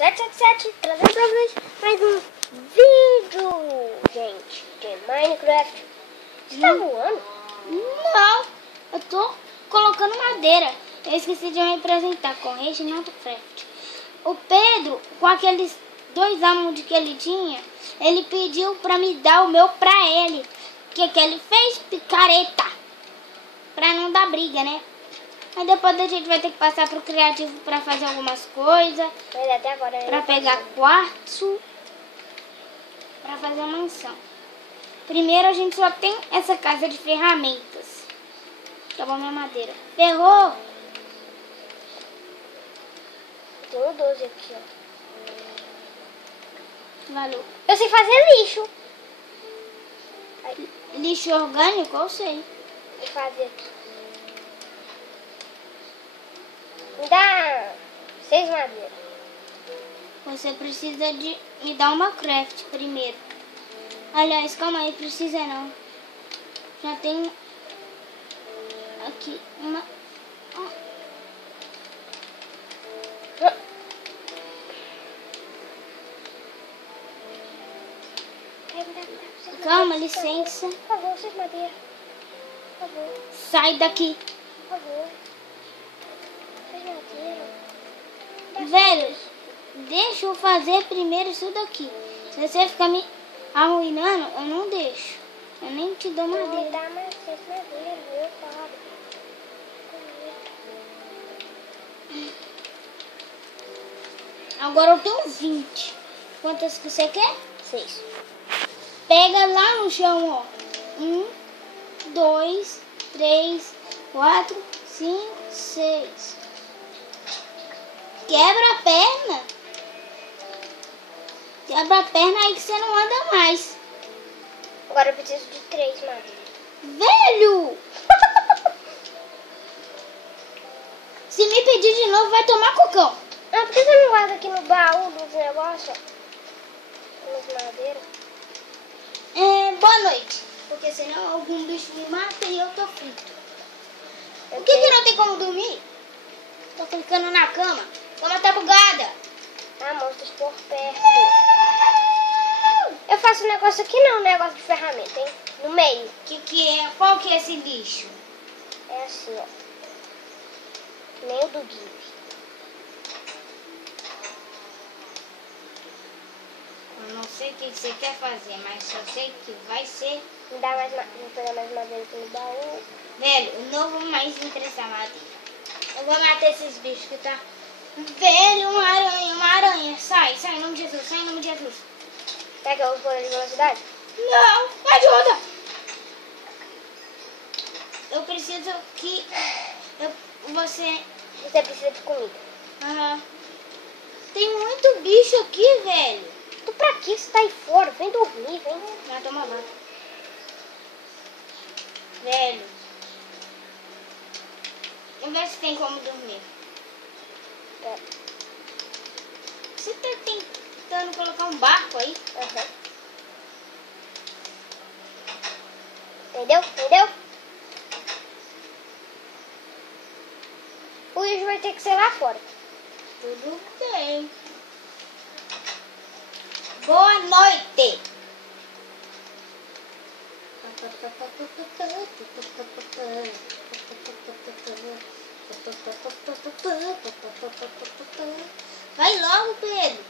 777 trazendo pra vocês mais um vídeo, gente, de Minecraft. Você tá voando? Não, eu tô colocando madeira. Eu esqueci de me apresentar com Reginaldo Craft. O Pedro, com aqueles 2 anos que ele tinha, ele pediu pra me dar o meu pra ele. Que ele fez picareta. Pra não dar briga, né? Aí depois a gente vai ter que passar pro criativo pra fazer algumas coisas. Mas até agora Pra pegar quartzo. Pra fazer a mansão. Primeiro a gente só tem essa casa de ferramentas. Acabou minha madeira. Ferrou! tem um 12 aqui, ó. Valeu. Eu sei fazer lixo. Lixo orgânico, eu sei. Vou fazer aqui. Me dá 6 madeiras. Você precisa de me dar uma craft primeiro. Aliás, calma aí, precisa não. Já tenho aqui uma... Calma, licença. Por favor, 6 madeiras. Por favor, Sai daqui. por favor. 6 madeiras. Velho, deixa eu fazer primeiro isso daqui. Se você ficar me arruinando, eu não deixo. Eu nem te dou Me madeira. dá mais 6 madeiras, meu pai. Agora eu tenho 20. Quantas que você quer? 6. Pega lá no chão, ó. 1, 2, 3, 4, 5, 6. Quebra a perna. Quebra a perna aí que você não anda mais. Agora eu preciso de 3 madeiras. Velho! Se me pedir de novo, vai tomar cocão. Ah, por que você não guarda aqui no baú dos negócios? Nas madeiras? Boa noite. Porque senão algum bicho me mata e eu tô frito. Eu Por que tenho- não tem como dormir? Tô clicando na cama. A cama tá bugada. Ah, monstros por perto. Eu faço um negócio aqui não, um negócio de ferramenta, hein? No meio. Que é? Qual que é esse lixo? É assim, ó. Meio do Gibi. Eu não sei o que você quer fazer, mas só sei que vai ser... Me dá mais vou pegar mais madeira aqui no baú. Velho, eu não vou mais interessar madeira. Eu vou matar esses bichos que tá... Velho, uma aranha. Sai, em nome de Jesus, sai em nome de Jesus. Pega o poder de velocidade? Não, me ajuda. Eu preciso que... Você... Você precisa de comida. Aham. Tem muito bicho aqui, velho. Tu pra que você tá aí fora? Vem dormir, vem. Vai tomar banho. Velho. Vamos ver se tem como dormir. É. Você tá tentando colocar um barco aí? Aham. Entendeu? Entendeu? O Yuji vai ter que ser lá fora. Tudo bem. Boa noite. Vai logo, Pedro.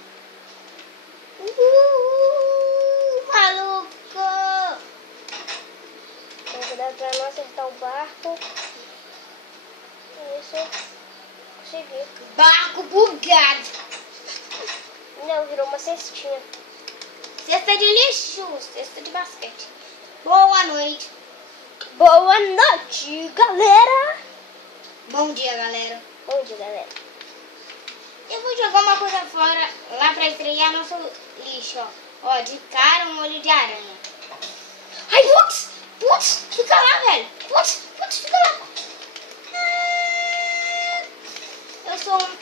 Maluco. Tem cuidado pra não acertar o barco. Isso. Consegui. Barco bugado. Não, virou uma cestinha. Cesta de lixo, cesta de basquete. Boa noite. Boa noite, galera. Bom dia, galera. Bom dia, galera. Eu vou jogar uma coisa fora lá pra estrear nosso lixo, ó. Ó, de cara, um olho de aranha. Ai, putz, fica lá, velho. Putz, fica lá. Eu sou um...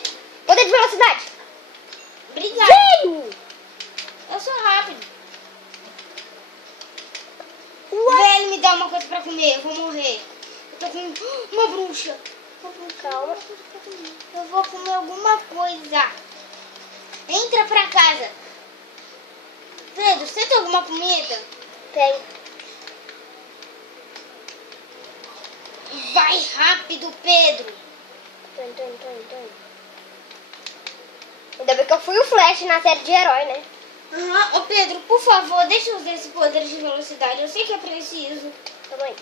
Poder de velocidade. Obrigado. Veio. Eu sou rápido. Ué. Velho, me dá uma coisa pra comer, eu vou morrer. Eu tô com uma bruxa. Calma. Eu vou comer alguma coisa. Entra pra casa. Pedro, você tem alguma comida? Tem. Vai rápido, Pedro. Tô indo. Ainda bem que eu fui o Flash na série de herói, né? Ô Pedro, por favor, deixa eu usar esse poder de velocidade. Eu sei que é preciso. Calma aí.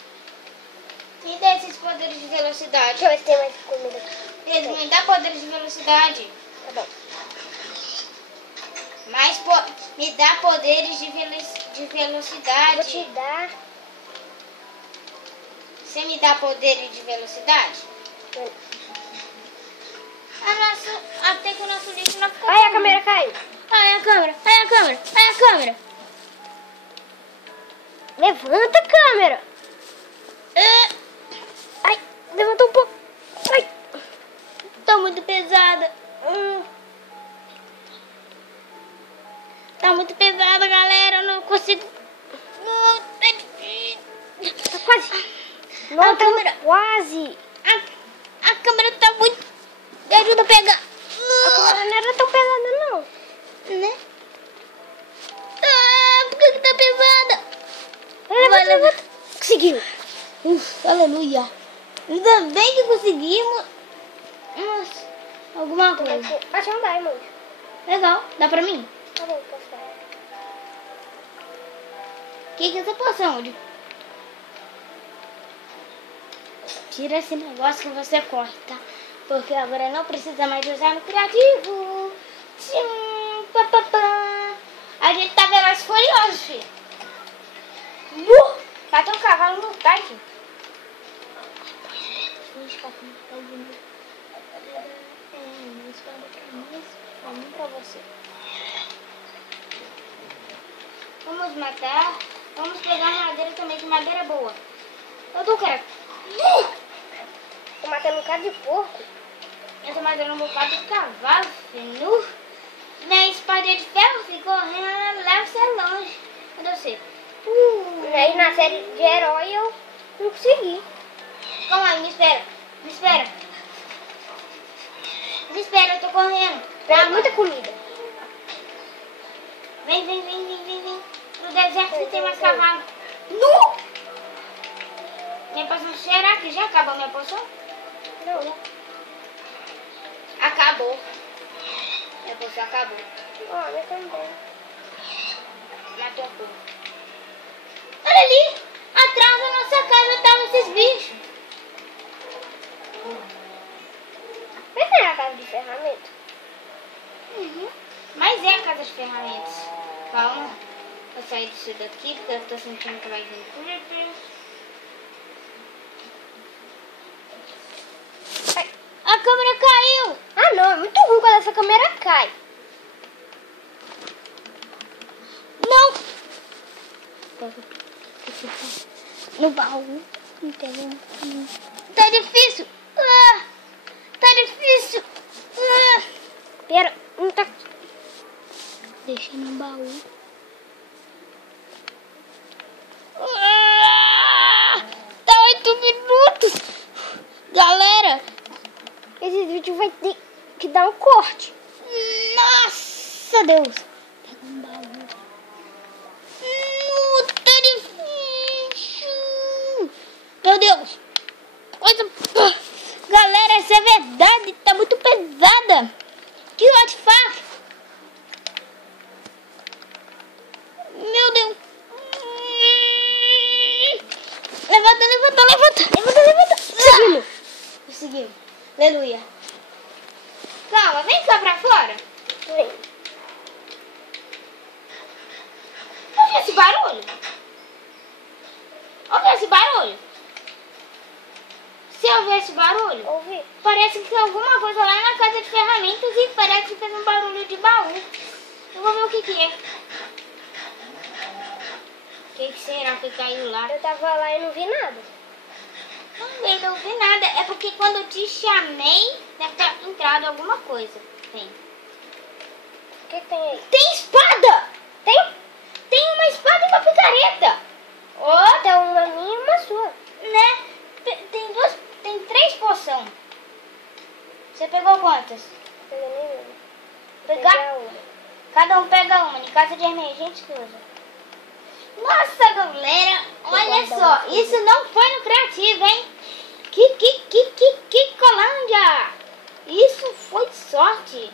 Me dá esses poderes de velocidade. Deixa eu ver se tem mais comida aqui. Pedro, me dá poderes de velocidade. Tá bom. Me dá poderes de velocidade. Vou te dar. Você me dá poderes de velocidade? Até que o nosso lixo não ficou. Ai, a câmera caiu. Ai, a câmera. Levanta a câmera. Ai, levanta um pouco. Ai. Tá muito pesada. Tá muito pesada, galera. Eu não consigo. Tá quase. Não, A câmera. quase. A câmera tá muito. Me ajuda a pegar. A câmera não era tão pesada, não. Né? Por que tá pesada? Levanta. Conseguiu. Aleluia. Ainda bem que conseguimos. Nossa, alguma coisa. Achei um diamond. Legal. Dá pra mim? Tá bom, posso dar. O que é essa poção? Tira esse negócio que você corre, tá? Porque agora não precisa mais usar no criativo. Tchim, pá, pá, pá. A gente tá velozes e furiosos, filho. Bateu um cavalo no tanque. Pra você. Vamos matar. Vamos pegar madeira também, que madeira é boa. Eu tô querendo. Tô matando um bocado de porco. Eu tô matando um bocado de cavalo, filho. Minha espada de ferro ficou correndo, leva você longe. Cadê você? Aí na série de herói eu não consegui. Calma aí, me espera. Me espera. Me espera, eu tô correndo. Pega muita comida. Vem. No deserto que tem mais cavalo. Nu! Minha poção, será que já acabou minha poção? Não. Acabou. Minha poção acabou. Ó, minha também. Matou a porra. Olha ali. Atrás da nossa casa estavam esses bichos. Mas não é a casa de ferramenta? Mas é a casa de ferramentas. Calma. Vou sair disso daqui porque eu tô sentindo que vai vir creeper. A câmera caiu. Ah, não. É muito ruim quando essa câmera cai. Não. No baú. Não tem. Tá difícil. Tá difícil. Pera, não tá... Deixa no baú. Tá 8 minutos. Galera. Esse vídeo vai ter que dar um corte. Nossa, Deus. Pega um baú. Tá difícil. Meu Deus. Coisa... Galera, essa é verdade. Tá muito pesada. Que what the fuck? Meu Deus. Levanta. Conseguimos. Conseguimos. Aleluia. Calma, vem cá pra fora. Vem. Ouve esse barulho? Ouve esse barulho? Se ouvir esse barulho, Ouvi. parece que tem alguma coisa lá na casa de ferramentas e parece que fez um barulho de baú. Eu vou ver o que é. O que será que caiu lá? Eu tava lá e não vi nada. Também não vi nada. É porque quando eu te chamei, deve ter entrado alguma coisa. Tem. O que tem aí? Tem espada! Tem? Tem uma espada e uma picareta. Ó, Tem uma minha e uma sua. né? Tem 3 poções. Você pegou quantas? Não peguei nenhuma. Pegar? Peguei a uma. Cada um pega uma, em caso de emergência que usa. Nossa, galera, olha só, isso não foi no criativo, hein? Que Colândia! Isso foi sorte.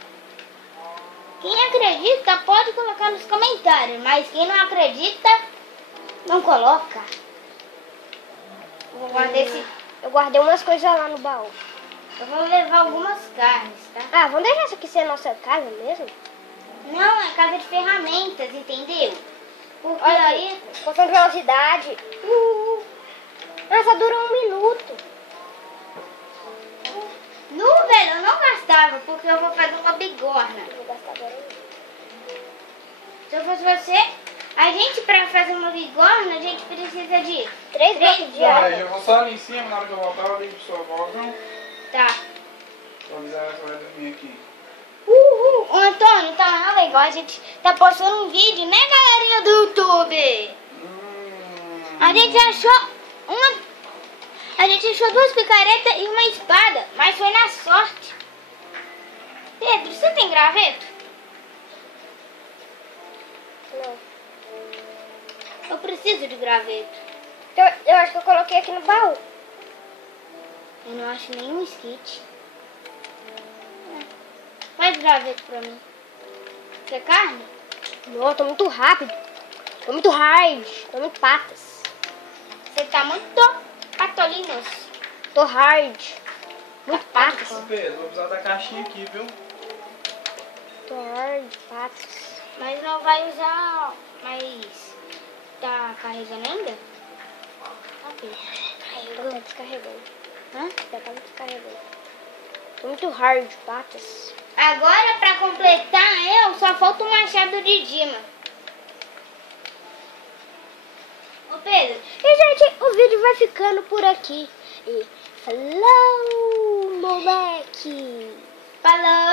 Quem acredita pode colocar nos comentários, mas quem não acredita, não coloca. Eu guardei umas coisas lá no baú. Eu vou levar algumas carnes, tá? Ah, vamos deixar isso aqui ser a nossa casa mesmo? Não, é casa de ferramentas, entendeu? Porque Olha aí... Botão de velocidade. Nossa, durou 1 minuto. No velho, eu não gastava, porque eu vou fazer uma bigorna. Eu vou gastar agora. Se eu fosse você, a gente pra fazer uma bigorna, a gente precisa de 3 blocos de água. Eu vou só ali em cima, na hora que eu voltar, eu ligo pra sua avó, não? Tá. Vou avisar ela que vai dormir aqui. Ô Antônio, tá nada igual, a gente tá postando um vídeo, né, galerinha do YouTube? A gente achou A gente achou 2 picaretas e uma espada, mas foi na sorte. Pedro, você tem graveto? Não. Eu preciso de graveto. Eu acho que eu coloquei aqui no baú. Eu não acho nenhum skit. Faz graveto pra mim. Quer carne? Não, eu tô muito rápido. Tô muito hard. Tô muito patas. Você tá muito patolinos. Tô hard. Muito patas. Ô Pedro, vou precisar da caixinha aqui, viu? Tô hard, patas. Mas não vai usar. Mas tá carregando ainda? Ok. Ainda tá descarregando. Hã? Já tá descarregando. Tô muito hard, patas. Agora pra completar só falta o machado de Dima. Ô Pedro, E, gente, o vídeo vai ficando por aqui. E falou, moleque! falou!